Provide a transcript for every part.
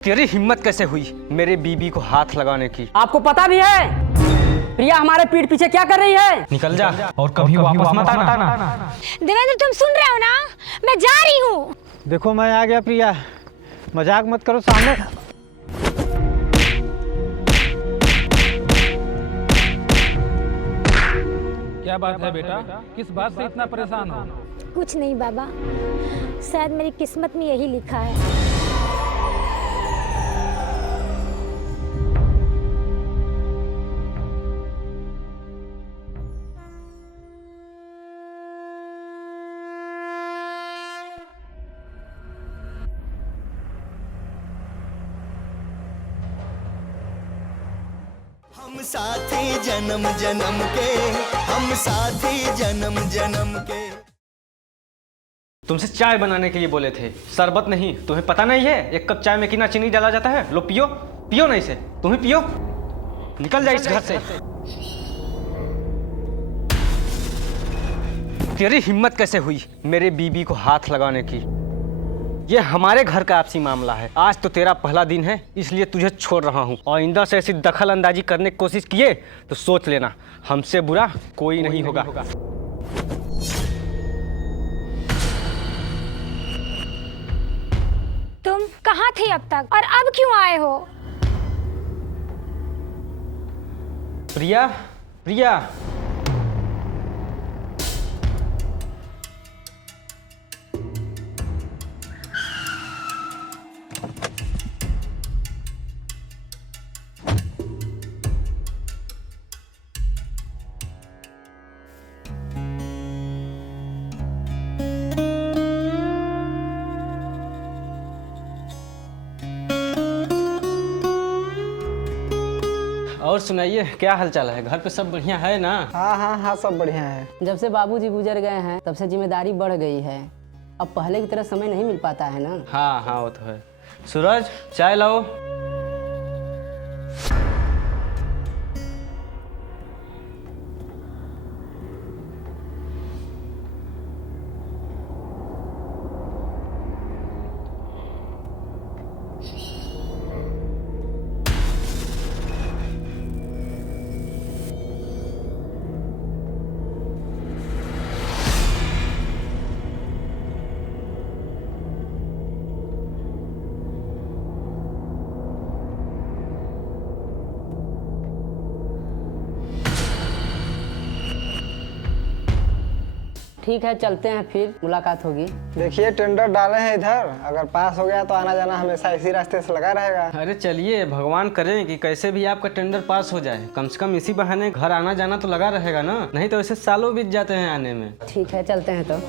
तेरी हिम्मत कैसे हुई मेरे बीबी को हाथ लगाने की? आपको पता भी है प्रिया हमारे पीठ पीछे क्या कर रही है? निकल जा और कभी वापस मत आना। देवेंद्र तुम सुन रहे हो ना, मैं जा रही हूँ। देखो मैं आ गया प्रिया, मजाक मत करो सामने। क्या बात है बेटा, किस बात से इतना परेशान हो? कुछ नहीं बाबा, शायद मेरी किस्मत में यही लिखा है। हम साथी जन्म जन्म के, हम साथी जन्म जन्म के। तुमसे चाय बनाने के लिए बोले थे, शरबत नहीं। तुम्हें पता नहीं है एक कप चाय में कितना चीनी डाला जाता है? लो पियो, पियो नहीं से, तुम ही पियो। निकल जा इस घर से। तेरी हिम्मत कैसे हुई मेरे बीबी को हाथ लगाने की? ये हमारे घर का आपसी मामला है। आज तो तेरा पहला दिन है, इसलिए तुझे छोड़ रहा हूँ। और आइंदा से ऐसी दखल अंदाजी करने की कोशिश किए तो सोच लेना, हमसे बुरा कोई नहीं होगा। तुम कहाँ थे अब तक और अब क्यों आए हो? प्रिया, प्रिया, और सुनाइए क्या हालचाल है? घर पे सब बढ़िया है ना? हाँ सब बढ़िया है। जब से बाबूजी गुजर गए हैं तब से जिम्मेदारी बढ़ गई है। अब पहले की तरह समय नहीं मिल पाता है ना। हाँ वो तो है। सूरज चाय लाओ। ठीक है चलते हैं, फिर मुलाकात होगी। देखिए टेंडर डाले हैं इधर, अगर पास हो गया तो आना जाना हमेशा इसी रास्ते से लगा रहेगा। अरे चलिए, भगवान करें कि कैसे भी आपका टेंडर पास हो जाए। कम से कम इसी बहाने घर आना जाना तो लगा रहेगा ना, नहीं तो ऐसे सालों बीत जाते हैं आने में। ठीक है चलते हैं तो।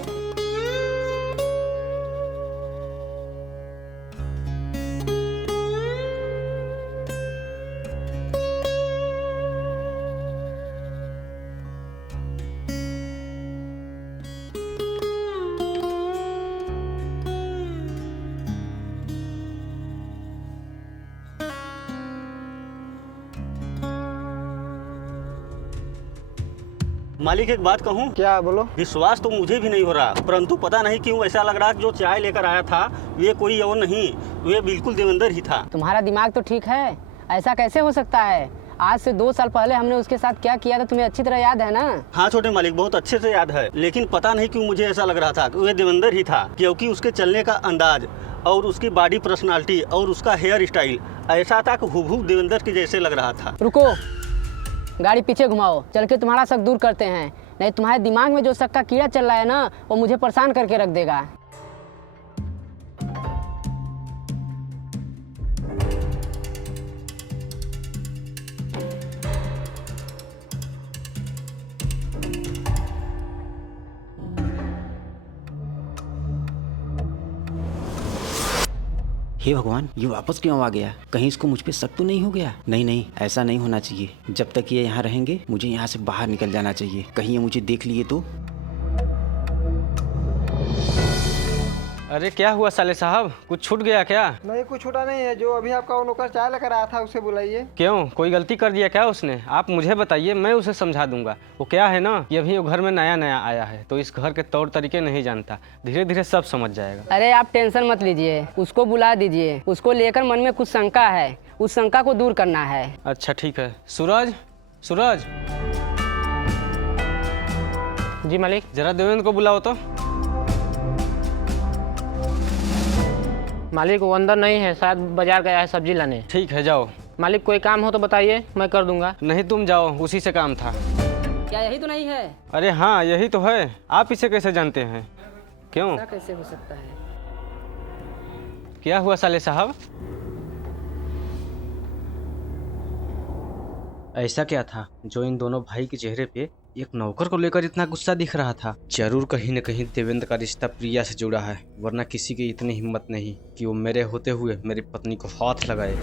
मालिक एक बात कहूँ? क्या बोलो? विश्वास तो मुझे भी नहीं हो रहा, परंतु पता नहीं क्यों ऐसा लग रहा कि जो चाय लेकर आया था ये कोई और नहीं, ये बिल्कुल देवेंद्र ही था। तुम्हारा दिमाग तो ठीक है, ऐसा कैसे हो सकता है? आज से 2 साल पहले हमने उसके साथ क्या किया था तुम्हें अच्छी तरह याद है ना? हाँ छोटे मालिक, बहुत अच्छे से याद है, लेकिन पता नहीं क्यों मुझे ऐसा लग रहा था कि ये देवेंद्र ही था, क्योंकि उसके चलने का अंदाज और उसकी बॉडी पर्सनालिटी और उसका हेयर स्टाइल ऐसा था कि हूबहू देवेंद्र के जैसे लग रहा था। रुको, गाड़ी पीछे घुमाओ, चल के तुम्हारा शक दूर करते हैं। नहीं तुम्हारे दिमाग में जो शक का कीड़ा चल रहा है ना, वो मुझे परेशान करके रख देगा। हे भगवान, ये वापस क्यों आ गया? कहीं इसको मुझ पे शक तो नहीं हो गया? नहीं, ऐसा नहीं होना चाहिए। जब तक ये यहाँ रहेंगे मुझे यहाँ से बाहर निकल जाना चाहिए। कहीं ये मुझे देख लिए तो। अरे क्या हुआ साले साहब, कुछ छूट गया क्या? नहीं, कुछ छूटा नहीं है। जो अभी आपका वो नौकर चाय लेकर आया था उसे बुलाइए। क्यों, कोई गलती कर दिया क्या उसने? आप मुझे बताइए, मैं उसे समझा दूंगा। वो क्या है ना, ये अभी वो घर में नया नया आया है तो इस घर के तौर तरीके नहीं जानता। धीरे धीरे सब समझ जाएगा। अरे आप टेंशन मत लीजिए, उसको बुला दीजिए। उसको लेकर मन में कुछ शंका है, उस शंका को दूर करना है। अच्छा ठीक है। सूरज, सूरज। जी मालिक। जरा देवेंद्र को बुलाओ तो। मालिक वो अंदर नहीं है, शायद बाजार गया है सब्जी लाने। ठीक है, जाओ। मालिक कोई काम हो तो बताइए, मैं कर दूंगा। नहीं, तुम जाओ, उसी से काम था। क्या यही तो नहीं है? अरे हाँ, यही तो है। आप इसे कैसे जानते हैं? क्यों, ऐसा कैसे हो सकता है? क्या हुआ साले साहब? ऐसा क्या था जो इन दोनों भाई के चेहरे पे एक नौकर को लेकर इतना गुस्सा दिख रहा था? जरूर कहीं न कहीं देवेंद्र का रिश्ता प्रिया से जुड़ा है, वरना किसी की इतनी हिम्मत नहीं कि वो मेरे होते हुए मेरी पत्नी को हाथ लगाए।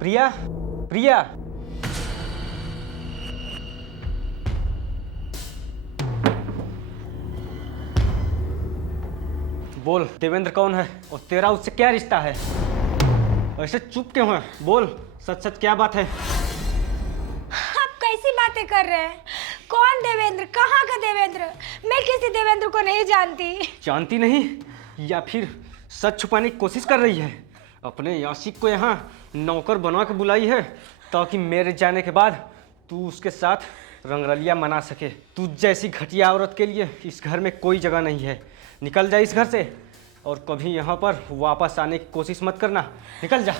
प्रिया, प्रिया। बोल, देवेंद्र कौन है और तेरा उससे क्या रिश्ता है? ऐसे चुप क्यों है? बोल, सच सच क्या बात है? आप कैसी बातें कर रहे हैं? कौन देवेंद्र? कहाँ का देवेंद्र? मैं किसी देवेंद्र को नहीं जानती। जानती नहीं या फिर सच छुपाने की कोशिश कर रही है? अपने यासिक को यहाँ नौकर बना के बुलाई है ताकि मेरे जाने के बाद तू उसके साथ रंगरलिया मना सके। तू जैसी घटिया औरत के लिए इस घर में कोई जगह नहीं है। निकल जा इस घर से और कभी यहाँ पर वापस आने की कोशिश मत करना। निकल जा।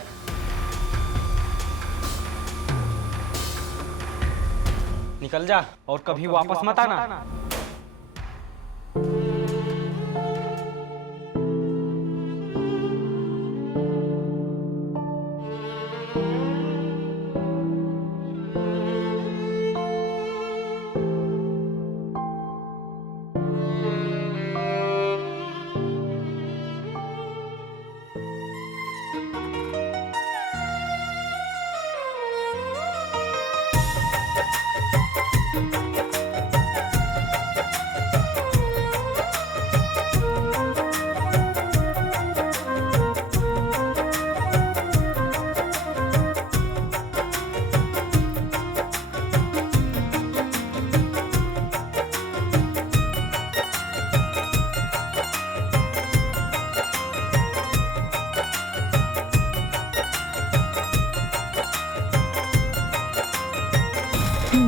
निकल जा और कभी वापस मत आना।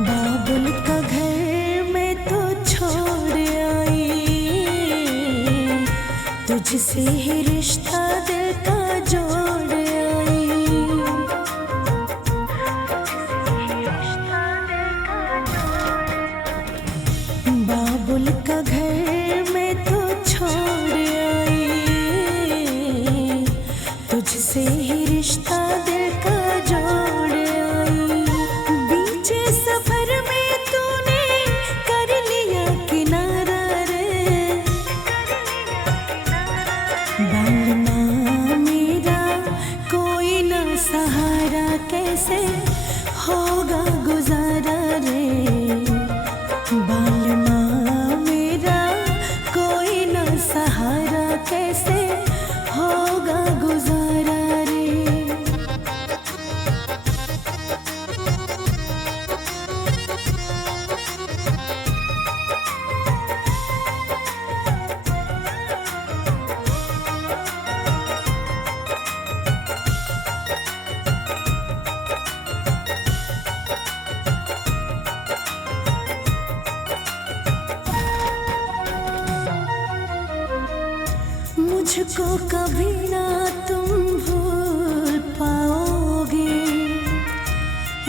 बाबुल का घर में तो छोड़ आई, तुझसे ही रिश्ता दिल का जोड़ आई। बाबुल का घर में तो छोड़ आई, तुझसे ही रिश्ता दिल का जोड़ आई। बीचे सफर में तूने कर लिया किनारा रे, बालना मेरा कोई ना सहारा, कैसे होगा गुजारा रे। बालना मेरा कोई ना सहारा, कैसे होगा गुजारा रे। मुझको कभी ना तुम भूल पाओगे,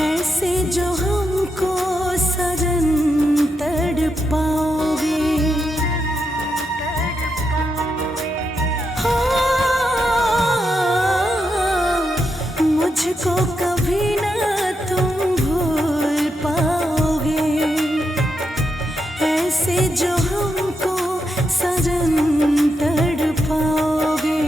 ऐसे जो हमको सजन तड़पाओगे। हाँ, मुझको कभी ना तुम भूल पाओगे, ऐसे जो हमको सजन तड़पाओगे।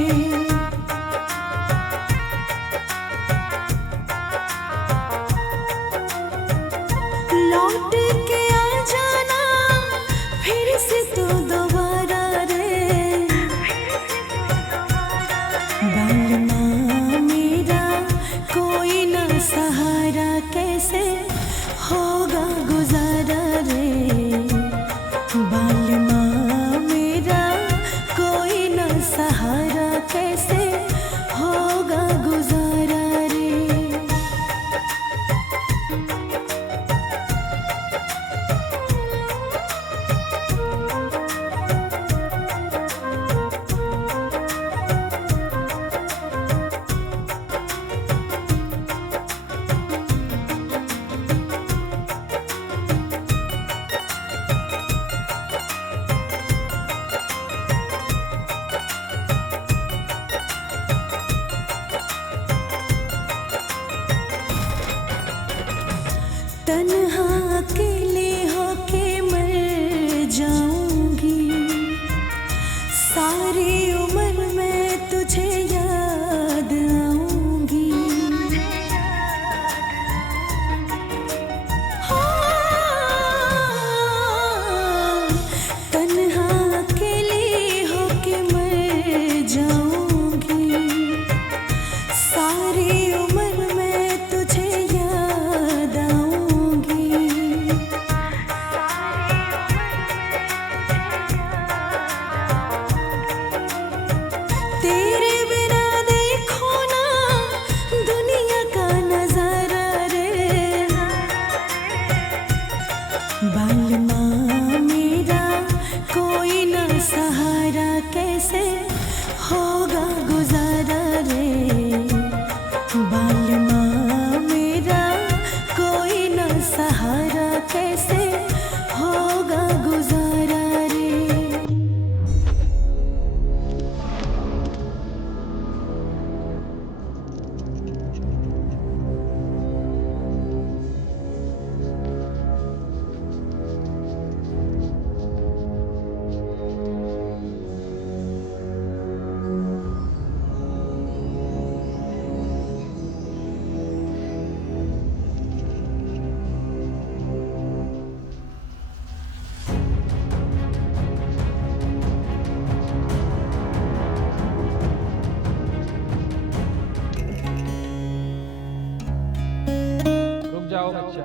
जाओ बच्चा,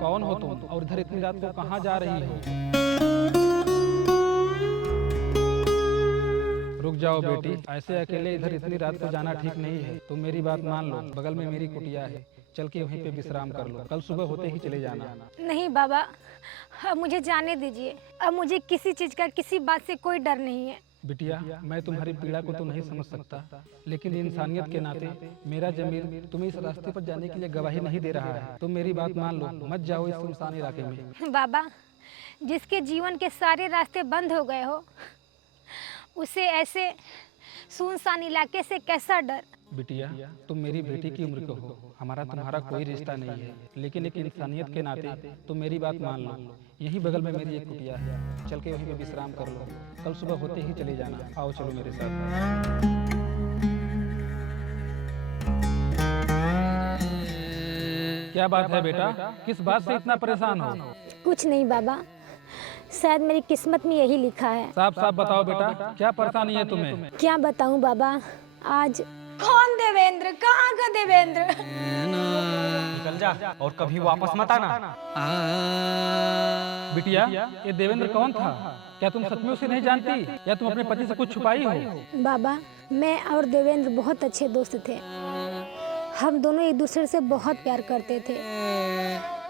कौन हो तुम और इधर इतनी रात को कहाँ जा रही हो? रुक जाओ बेटी, ऐसे अकेले इधर इतनी रात को जाना ठीक नहीं है। तुम मेरी बात मान लो, बगल में मेरी कुटिया है, चल के वहीं पे विश्राम कर लो, कल सुबह होते ही चले जाना। नहीं बाबा, अब मुझे जाने दीजिए। अब मुझे किसी चीज़ का, किसी बात से कोई डर नहीं है। बिटिया, मैं तुम्हारी पीड़ा को तो नहीं समझ सकता, लेकिन इंसानियत के नाते मेरा जमीर तुम्हें इस रास्ते पर जाने के लिए गवाही नहीं दे रहा है। तुम मेरी बात मान लो, मत जाओ इस सुनसान इलाके में। बाबा, जिसके जीवन के सारे रास्ते बंद हो गए हो, उसे ऐसे सुनसान इलाके से कैसा डर? बिटिया, तुम मेरी बेटी की उम्र के हो, हमारा तुम्हारा कोई रिश्ता नहीं है, लेकिन एक इंसानियत के नाते तुम मेरी बात मान लो। यहीं बगल में मेरी एक कुटिया है, चल के वहीं पे विश्राम कर लो, कल सुबह होते ही चले जाना। आओ चलो मेरे साथ। क्या बात है बेटा, किस बात से इतना परेशान हो? कुछ नहीं बाबा, शायद मेरी किस्मत में यही लिखा है। साफ साफ बताओ बेटा, क्या परेशानी है तुम्हें? क्या बताऊं बाबा, आज कौन देवेंद्र, कहाँ का देवेंद्र? निकल जा और कभी वापस मत आना। बिटिया, ये देवेंद्र कौन था? क्या तुम सच में उसे नहीं जानती या तुम अपने पति से कुछ छुपाई हो? बाबा, मैं और देवेंद्र बहुत अच्छे दोस्त थे। हम दोनों एक दूसरे से बहुत प्यार करते थे।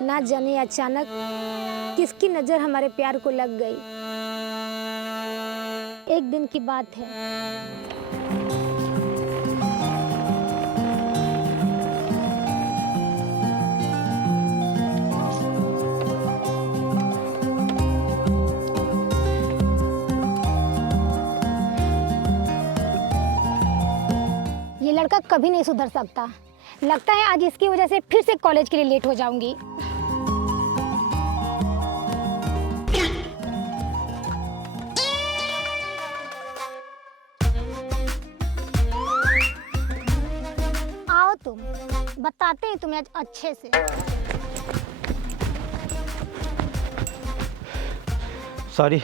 ना जाने अचानक किसकी नजर हमारे प्यार को लग गई। एक दिन की बात है, ये लड़का कभी नहीं सुधर सकता। लगता है आज इसकी वजह से फिर से कॉलेज के लिए लेट हो जाऊंगी। आओ तुम, बताते हैं तुम्हें आज अच्छे से। सॉरी,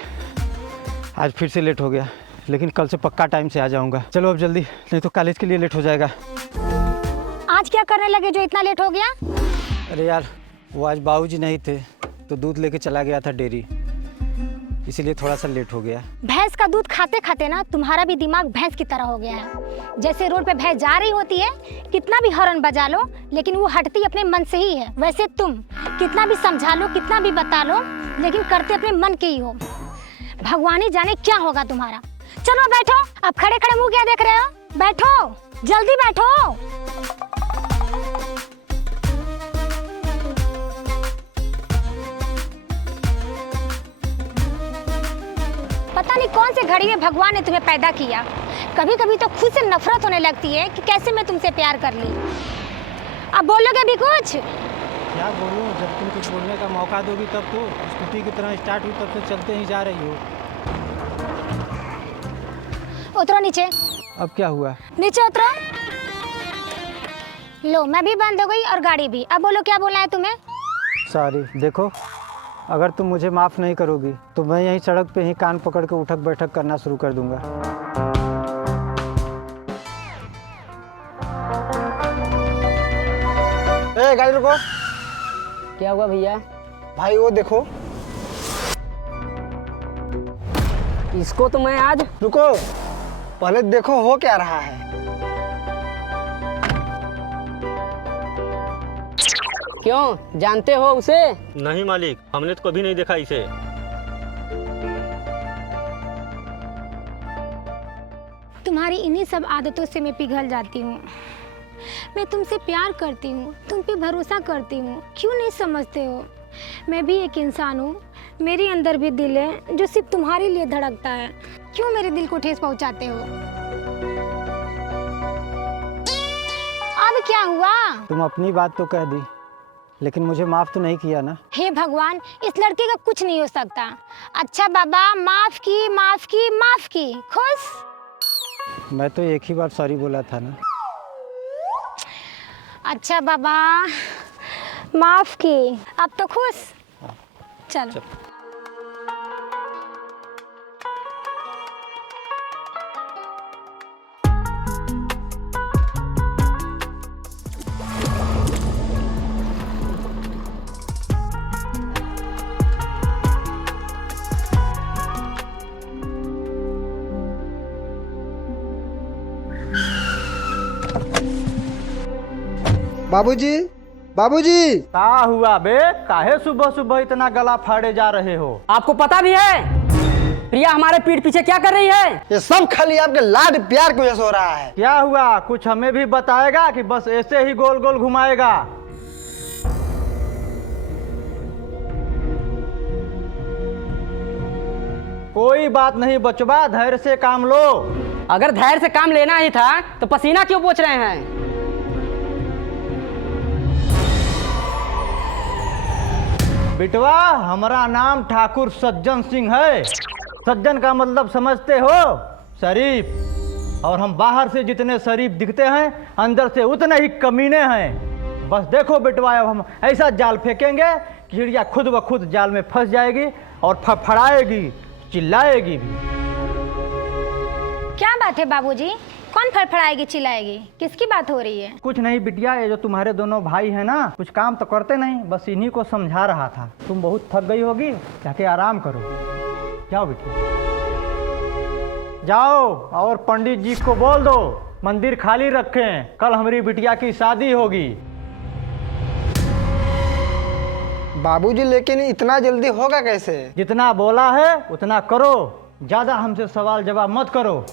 आज फिर से लेट हो गया, लेकिन कल से पक्का टाइम से आ जाऊंगा। चलो अब जल्दी, नहीं तो कॉलेज के लिए लेट हो जाएगा। आज क्या करने लगे जो इतना लेट हो गया? अरे यार, वो आज बाबूजी नहीं थे तो दूध लेके चला गया था डेयरी, इसीलिए थोड़ा सा लेट हो गया। भैंस का दूध खाते खाते ना तुम्हारा भी दिमाग भैंस की तरह हो गया है। जैसे रोड पे भैंस जा रही होती है, कितना भी हॉर्न बजा लो लेकिन वो हटती अपने मन से ही है। वैसे तुम कितना भी समझा लो, कितना भी बता लो, लेकिन करते अपने मन के ही हो। भगवान ही जाने क्या होगा तुम्हारा। चलो बैठो, अब खड़े खड़े मुंह क्या देख रहे हो? बैठो, जल्दी बैठो। पता नहीं कौन से घड़ी में भगवान ने तुम्हें पैदा किया। कभी कभी तो खुद से नफरत होने लगती है कि कैसे मैं तुमसे प्यार कर ली। अब बोलोगे भी कुछ? क्या बोलूं, जब तुम कुछ बोलने का मौका दोगी तब तो। स्कूटी की तरह स्टार्ट हुई तब से चलते ही जा रही हो। उतरो नीचे। अब क्या हुआ? नीचे उतरो। लो, मैं भी बंद हो गई और गाड़ी भी। अब बोलो क्या बोलना है तुम्हें? सॉरी। देखो, अगर तुम मुझे माफ़ नहीं करोगी तो मैं यहीं सड़क पे ही कान पकड़ के उठक बैठक करना शुरू कर दूंगा। ए, गाड़ी रुको। क्या हुआ भैया? भाई वो देखो। इसको तो मैं आज। रुको, पहले देखो हो क्या रहा है। क्यों, जानते हो उसे? नहीं मालिक, हमने तो कभी नहीं देखा इसे। तुम्हारी इन्हीं सब आदतों से मैं पिघल जाती हूँ। मैं तुमसे प्यार करती हूँ, तुम पे भरोसा करती हूँ, क्यों नहीं समझते हो? मैं भी एक इंसान हूँ, मेरे अंदर भी दिल है जो सिर्फ तुम्हारे लिए धड़कता है। क्यों मेरे दिल को ठेस पहुँचाते हो? अब क्या हुआ? तुम अपनी बात तो कह दी, लेकिन मुझे माफ़ तो नहीं किया ना। हे भगवान, इस लड़के का कुछ नहीं हो सकता। अच्छा बाबा, माफ की, माफ की, माफ की। खुश? मैं तो एक ही बार सॉरी बोला था ना। अच्छा बाबा, माफ की, अब तो खुश? चलो। बाबूजी, बाबूजी। का हुआ बे? काहे सुबह सुबह इतना गला फाड़े जा रहे हो? आपको पता भी है प्रिया हमारे पीठ पीछे क्या कर रही है? ये सब खाली आपके लाड प्यार की वजह से हो रहा है। क्या हुआ? कुछ हमें भी बताएगा कि बस ऐसे ही गोल गोल घुमाएगा? कोई बात नहीं बचवा, धैर्य से काम लो। अगर धैर्य से काम लेना ही था तो पसीना क्यों पोंछ रहे हैं? बिटवा, हमारा नाम ठाकुर सज्जन सिंह है। सज्जन का मतलब समझते हो? शरीफ। और हम बाहर से जितने शरीफ दिखते हैं अंदर से उतने ही कमीने हैं। बस देखो बिटवा, अब हम ऐसा जाल फेंकेंगे कि चिड़िया खुद ब खुद जाल में फंस जाएगी और फड़फड़ाएगी, चिल्लाएगी भी। क्या बात है बाबूजी? कौन फड़फड़ाएगी चिल्लाएगी? किसकी बात हो रही है? कुछ नहीं बिटिया, ये जो तुम्हारे दोनों भाई हैं ना, कुछ काम तो करते नहीं, बस इन्हीं को समझा रहा था। तुम बहुत थक गई होगी, जाके आराम करो। जाओ बिटिया, जाओ और पंडित जी को बोल दो मंदिर खाली रखें, कल हमारी बिटिया की शादी होगी। बाबूजी, लेकिन इतना जल्दी होगा कैसे? जितना बोला है उतना करो, ज्यादा हमसे सवाल जवाब मत करो।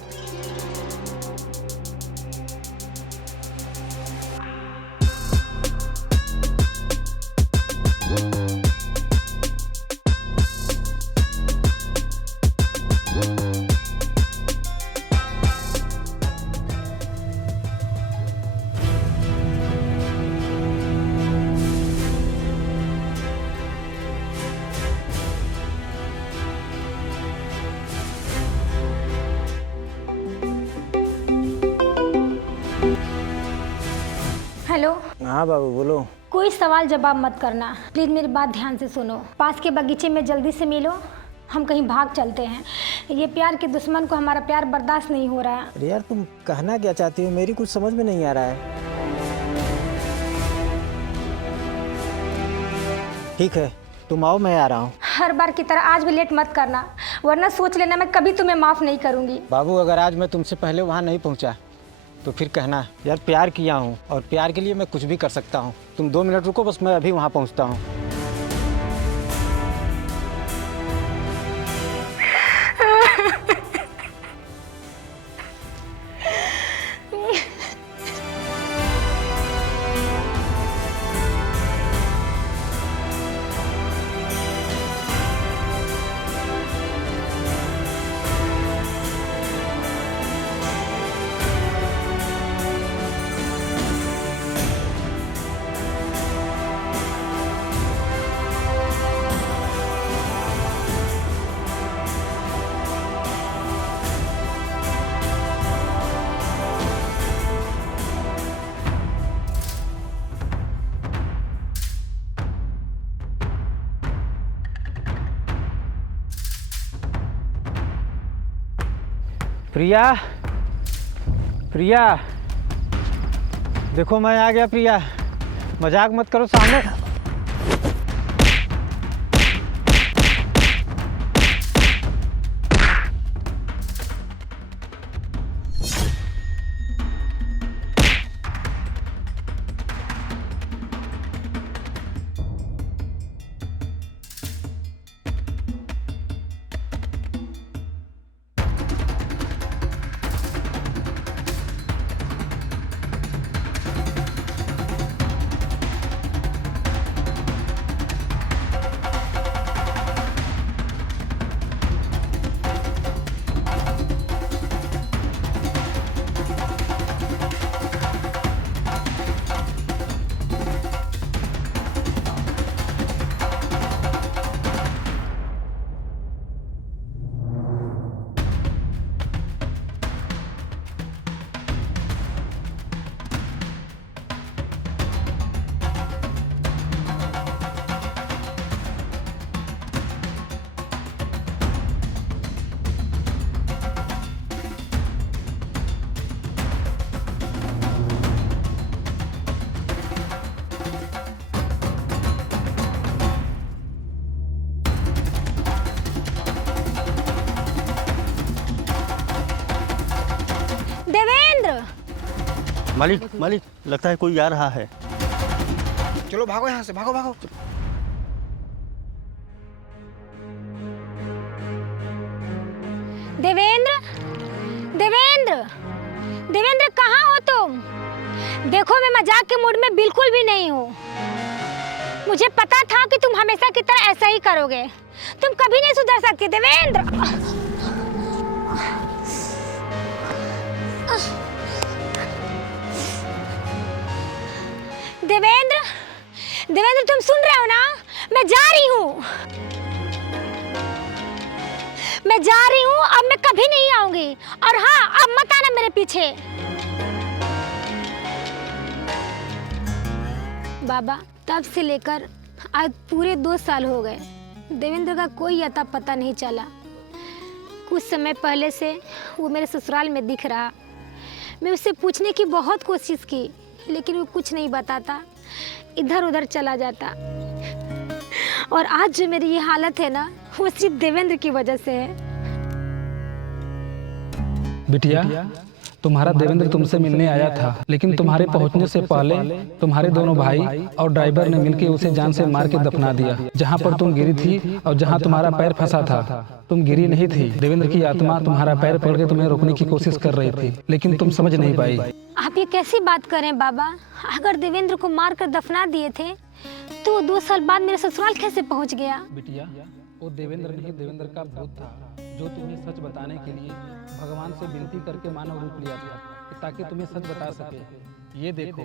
हेलो। हाँ बाबू बोलो। कोई सवाल जवाब मत करना, प्लीज मेरी बात ध्यान से सुनो। पास के बगीचे में जल्दी से मिलो, हम कहीं भाग चलते हैं। ये प्यार के दुश्मन को हमारा प्यार बर्दाश्त नहीं हो रहा है। अरे यार, तुम कहना क्या चाहती हो? मेरी कुछ समझ में नहीं आ रहा है। ठीक है, तुम आओ, मैं आ रहा हूँ। हर बार की तरह आज भी लेट मत करना, वरना सोच लेना मैं कभी तुम्हें माफ नहीं करूँगी। बाबू, अगर आज मैं तुमसे पहले वहाँ नहीं पहुँचा तो फिर कहना यार प्यार किया हूँ, और प्यार के लिए मैं कुछ भी कर सकता हूँ। तुम 2 मिनट रुको, बस मैं अभी वहाँ पहुँचता हूँ। प्रिया, प्रिया, देखो मैं आ गया। प्रिया, मजाक मत करो, सामने। देवेंद्र, मालिक, मालिक, लगता है कोई आ रहा है। चलो भागो यहाँ से, भागो भागो। देवेंद्र, देवेंद्र, देवेंद्र कहाँ हो तुम? देखो मैं मजाक के मूड में बिल्कुल भी नहीं हूँ। मुझे पता था कि तुम हमेशा की तरह ऐसा ही करोगे। तुम कभी नहीं सुधर सकते देवेंद्र। देवेंद्र, देवेंद्र तुम सुन रहे हो ना? मैं जा रही हूँ, मैं जा रही हूँ। अब मैं कभी नहीं आऊंगी। और हाँ, अब मत आना मेरे पीछे। बाबा, तब से लेकर आज पूरे 2 साल हो गए। देवेंद्र का कोई अता पता नहीं चला। कुछ समय पहले से वो मेरे ससुराल में दिख रहा। मैं उससे पूछने की बहुत कोशिश की, लेकिन वो कुछ नहीं बताता, इधर उधर चला जाता। और आज जो मेरी ये हालत है ना, वो सिर्फ देवेंद्र की वजह से है। बिटिया, तुम्हारा देवेंद्र तुमसे मिलने आया था, लेकिन तुम्हारे पहुंचने से पहले तुम्हारे दोनों भाई और ड्राइवर ने मिलकर उसे जान से मार के दफना दिया। जहां पर तुम गिरी थी और जहां तुम्हारा पैर फंसा था, तुम गिरी नहीं थी। देवेंद्र की आत्मा तुम्हारा पैर पकड़ के तुम्हें रोकने की कोशिश कर रही थी, लेकिन तुम समझ नहीं पाई। आप ये कैसी बात करें बाबा? अगर देवेंद्र को मार कर दफना दिए थे तो 2 साल बाद मेरे ससुराल कैसे पहुंच गया? बिटिया, वो देवेंद्र नहीं, देवेंद्र का भूत था, जो तुम्हें सच बताने के लिए भगवान से विनती करके मानव रूप लिया था, ताकि तुम्हें सच बता सके। ये देखो।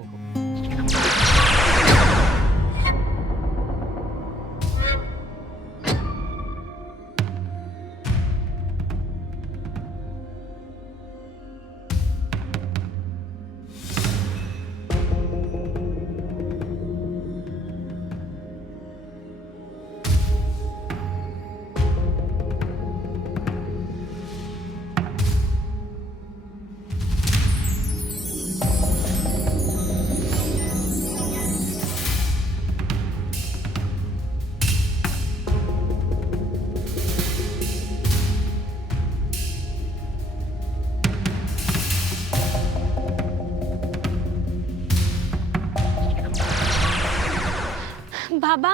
बाबा,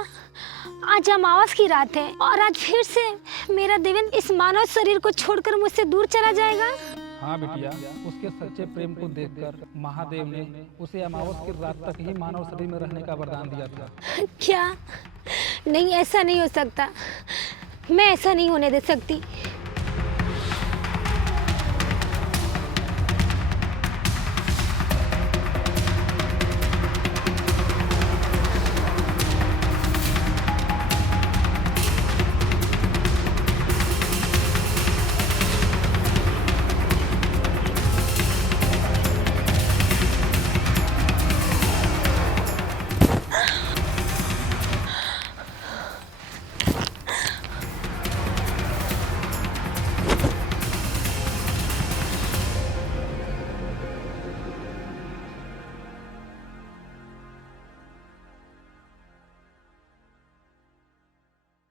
आज अमावस की रात है और आज फिर से मेरा देवेंद्र इस मानव शरीर को छोड़कर मुझसे दूर चला जाएगा। हाँ बिटिया, उसके सच्चे प्रेम को देखकर महादेव ने उसे अमावस की रात तक ही मानव शरीर में रहने का वरदान दिया था। क्या? नहीं, ऐसा नहीं हो सकता। मैं ऐसा नहीं होने दे सकती।